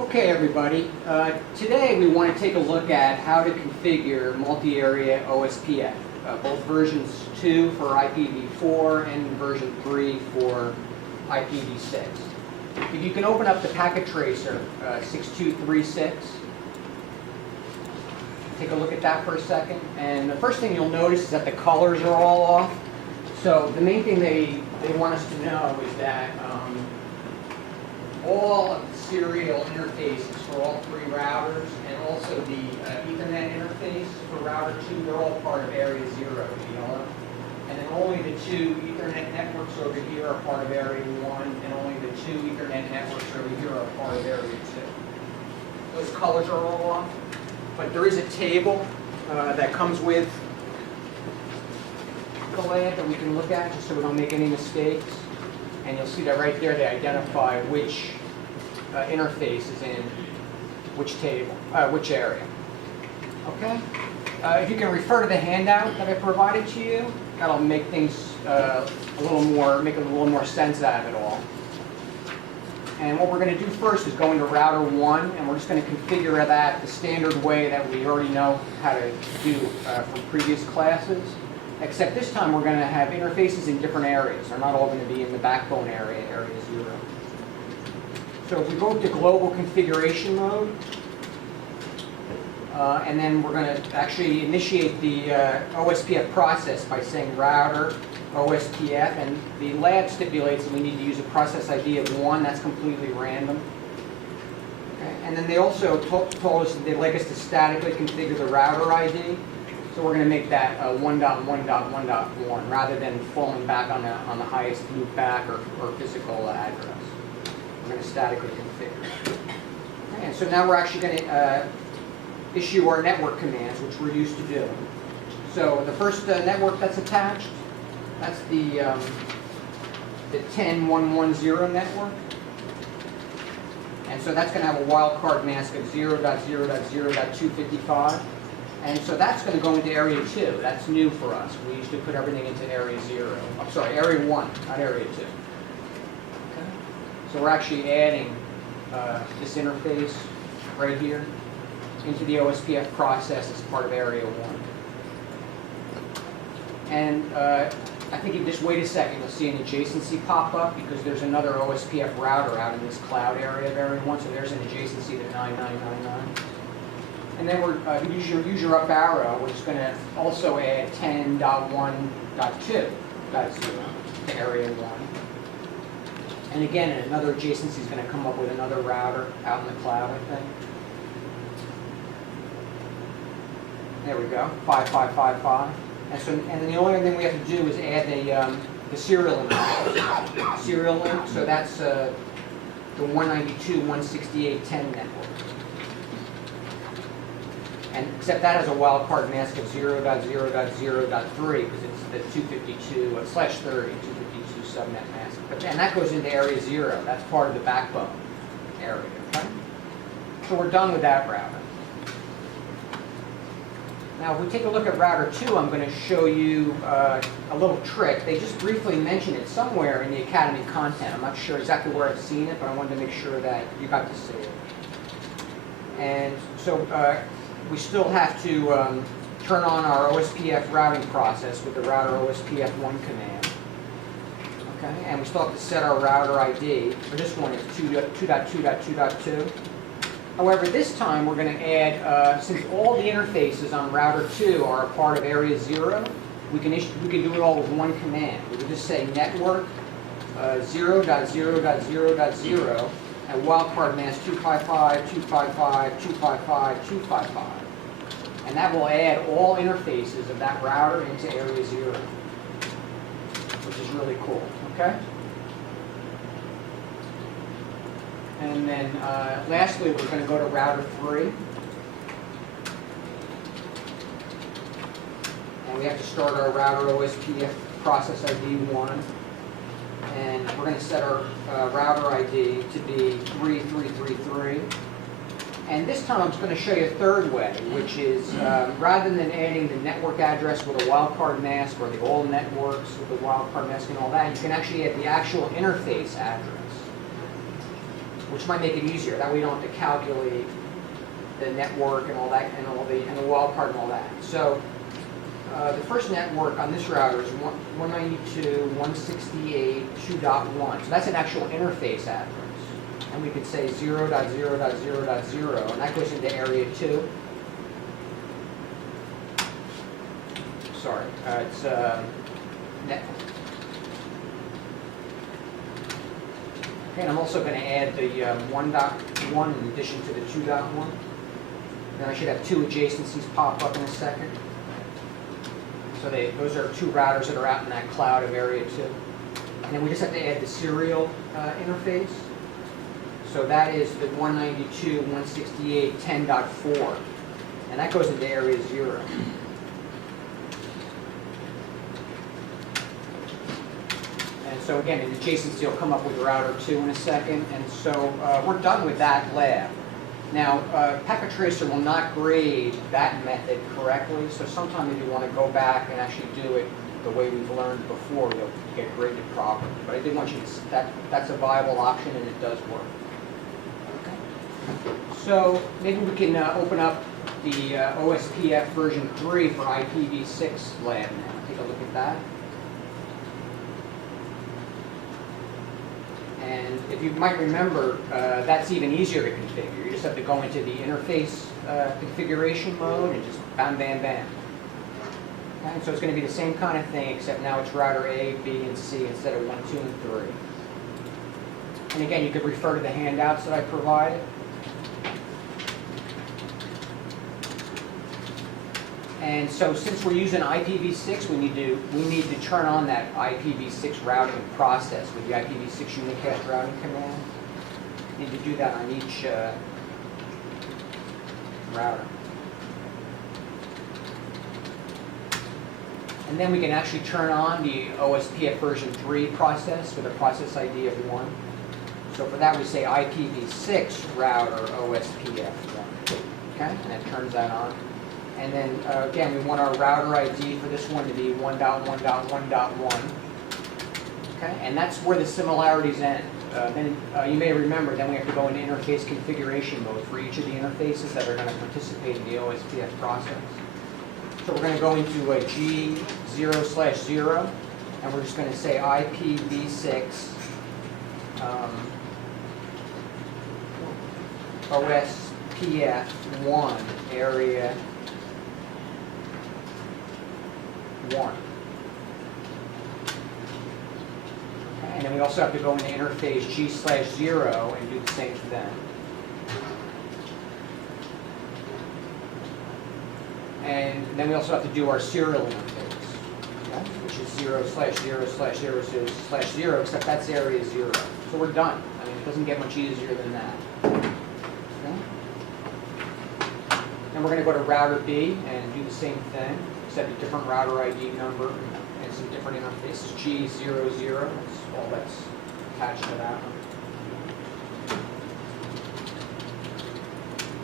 Okay, everybody. Today we want to take a look at how to configure multi-area OSPF, both versions 2 for IPv4 and version 3 for IPv6. If you can open up the packet tracer 6236, take a look at that for a second. And the first thing you'll notice is that the colors are all off. So the main thing they want us to know is that all of the serial interfaces for all three routers and also the Ethernet interface for router 2, they're all part of area 0, yellow. And then only the two Ethernet networks over here are part of area 1, and only the two Ethernet networks over here are part of area 2. Those colors are all off, but there is a table that comes with the lab that we can look at just so we don't make any mistakes. And you'll see that right there they identify which interface is in which table, which area. Okay? If you can refer to the handout that I provided to you, that'll make things make a little more sense out of it all. And what we're going to do first is go into router 1, and we're just going to configure that the standard way that we already know how to do from previous classes. Except this time we're going to have interfaces in different areas. They're not all going to be in the backbone area, area 0. So if we go to global configuration mode, and then we're going to actually initiate the OSPF process by saying router OSPF, and the lab stipulates that we need to use a process ID of 1. That's completely random. Okay. And then they also told us that they'd like us to statically configure the router ID. So we're going to make that 1.1.1.1 rather than falling back on the highest loop back or physical address. We're going to statically configure. Okay, and so now we're actually going to issue our network commands, which we're used to doing. So the first network that's attached, that's the 10110 network. And so that's going to have a wildcard mask of 0.0.0.255. And so that's going to go into area 2. That's new for us. We usually put everything into area 0. I'm sorry, area 1, not area 2. Okay. So we're actually adding this interface right here into the OSPF process as part of area 1. And I think if you just wait a second, you'll see an adjacency pop up because there's another OSPF router out in this cloud area of area 1. So there's an adjacency to 9999. And then we're use your up arrow. We're just going to also add 10.1.2.0 to area 1. And again, another adjacency is going to come up with another router out in the cloud, I think. There we go, 5555. And then the only thing we have to do is add the serial link. Serial link. So that's the 192.168.10 network. And except that has a wildcard mask of 0.0.0.3 because it's the 252/30 252 subnet mask. And that goes into area 0. That's part of the backbone area. Okay? So we're done with that router. Now, if we take a look at router 2, I'm going to show you a little trick. They just briefly mention it somewhere in the Academy content. I'm not sure exactly where I've seen it, but I wanted to make sure that you got to see it. And so we still have to turn on our OSPF routing process with the router OSPF1 command. Okay, and we still have to set our router ID. For this one, it's 2.2.2.2. However, this time we're going to add, since all the interfaces on router 2 are a part of area 0, we can do it all with one command. We can just say network 0.0.0.0 and wildcard mask 255, 255, 255, 255. And that will add all interfaces of that router into area 0, which is really cool, okay? And then lastly, we're going to go to router 3. And we have to start our router OSPF process ID 1. And we're going to set our router ID to be 3333. And this time I'm just going to show you a third way, which is rather than adding the network address with a wildcard mask or the old networks with the wildcard mask and all that, you can actually add the actual interface address. which might make it easier. That way you don't have to calculate the network and all that, and the wildcard and all that. So the first network on this router is 192.168.2.1. So that's an actual interface address. And we could say 0.0.0.0, and that goes into area 2. Sorry, it's net. Okay, and I'm also going to add the 1.1 in addition to the 2.1. Then I should have 2 adjacencies pop up in a second. So those are 2 routers that are out in that cloud of area 2. And then we just have to add the serial interface. So that is the 192.168.10.4. And that goes into area 0. And so again, an adjacency will come up with router 2 in a second. And so we're done with that lab. Now, Packet Tracer will not grade that method correctly, so sometimes if you want to go back and actually do it the way we've learned before, you'll get graded properly. But I did want you to see that's a viable option and it does work. Okay. So maybe we can open up the OSPF version 3 for IPv6 lab now. Take a look at that. And if you might remember, that's even easier to configure. You just have to go into the interface configuration mode and just bam, bam, bam. Okay, so it's going to be the same kind of thing, except now it's router A, B, and C instead of 1, 2, and 3. And again, you could refer to the handouts that I provided. And so since we're using IPv6, we need to turn on that IPv6 routing process with the IPv6 unicast routing command. We need to do that on each router. And then we can actually turn on the OSPF version 3 process with a process ID of 1. So for that we say IPv6 router OSPF 1. Okay, and it turns that on. And then, again, we want our router ID for this one to be 1.1.1.1. Okay, and that's where the similarities end. Then you may remember, then we have to go into interface configuration mode for each of the interfaces that are going to participate in the OSPF process. So we're going to go into a G0/0, and we're just going to say IPv6 OSPF 1 area 1. Okay, and then we also have to go into interface G/0 and do the same thing. And then we also have to do our serial interface, okay, which is 0/0/0/0/0, except that's area 0. So we're done. I mean, it doesn't get much easier than that. Okay. Then we're going to go to router B and do the same thing, except a different router ID number and some different interfaces. G00, that's all that's attached to that one.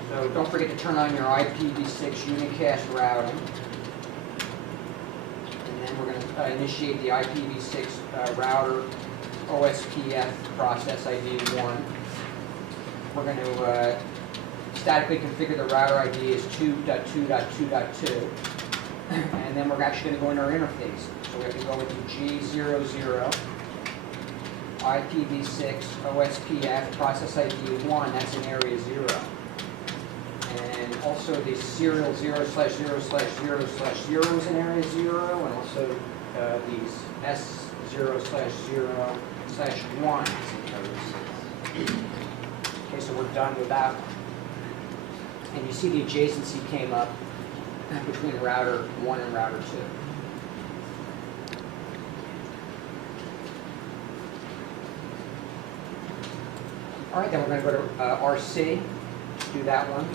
So don't forget to turn on your IPv6 unicast routing. And then we're going to initiate the IPv6 router OSPF process ID 1. We're going to statically configure the router ID as 2.2.2.2. And then we're actually going to go into our interface. So we have to go into G00, IPv6 OSPF process ID 1, that's in area 0. And also the serial 0/0/0/0 is in area 0, and also these S0/0/1 is in area 0. Okay, so we're done with that one. And you see the adjacency came up between router 1 and router 2. All right, then we're going to go to RC, do that one.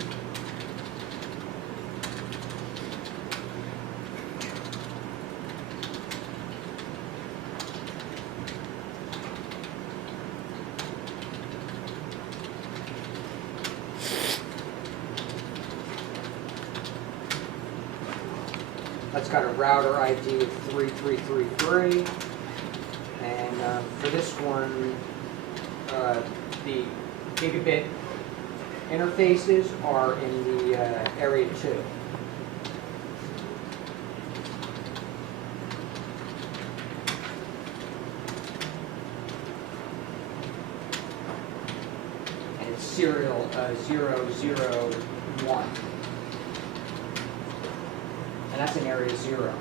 That's got a router ID of 3333, and for this one, the gigabit interfaces are in the area 2. And it's serial 001. And that's in area 0.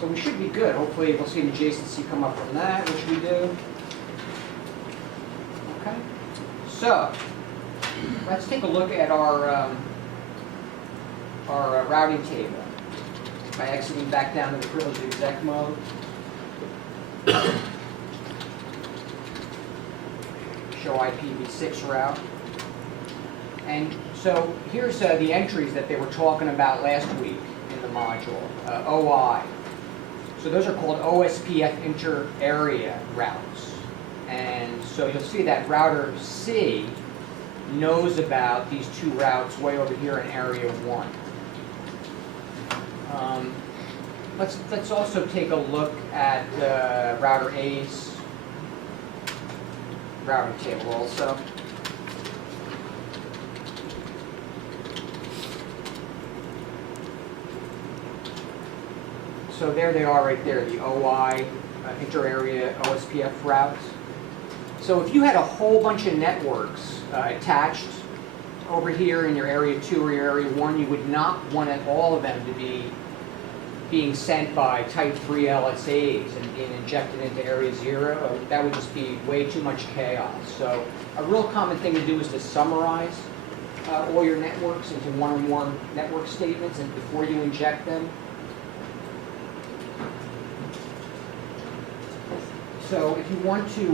So we should be good. Hopefully we'll see an adjacency come up from that, which we do. Okay. So let's take a look at our routing table by exiting back down to the privileged exec mode. Show IPv6 route. And so here's the entries that they were talking about last week in the module, OI. So those are called OSPF inter-area routes. And so you'll see that router C knows about these 2 routes way over here in area 1. Let's also take a look at router A's routing table also. So there they are right there, the OI, inter-area OSPF routes. So if you had a whole bunch of networks attached over here in your area 2 or your area 1, you would not want all of them to be being sent by type 3 LSAs and being injected into area 0. That would just be way too much chaos. So a real common thing to do is to summarize all your networks into one or more network statements and before you inject them. So if you want to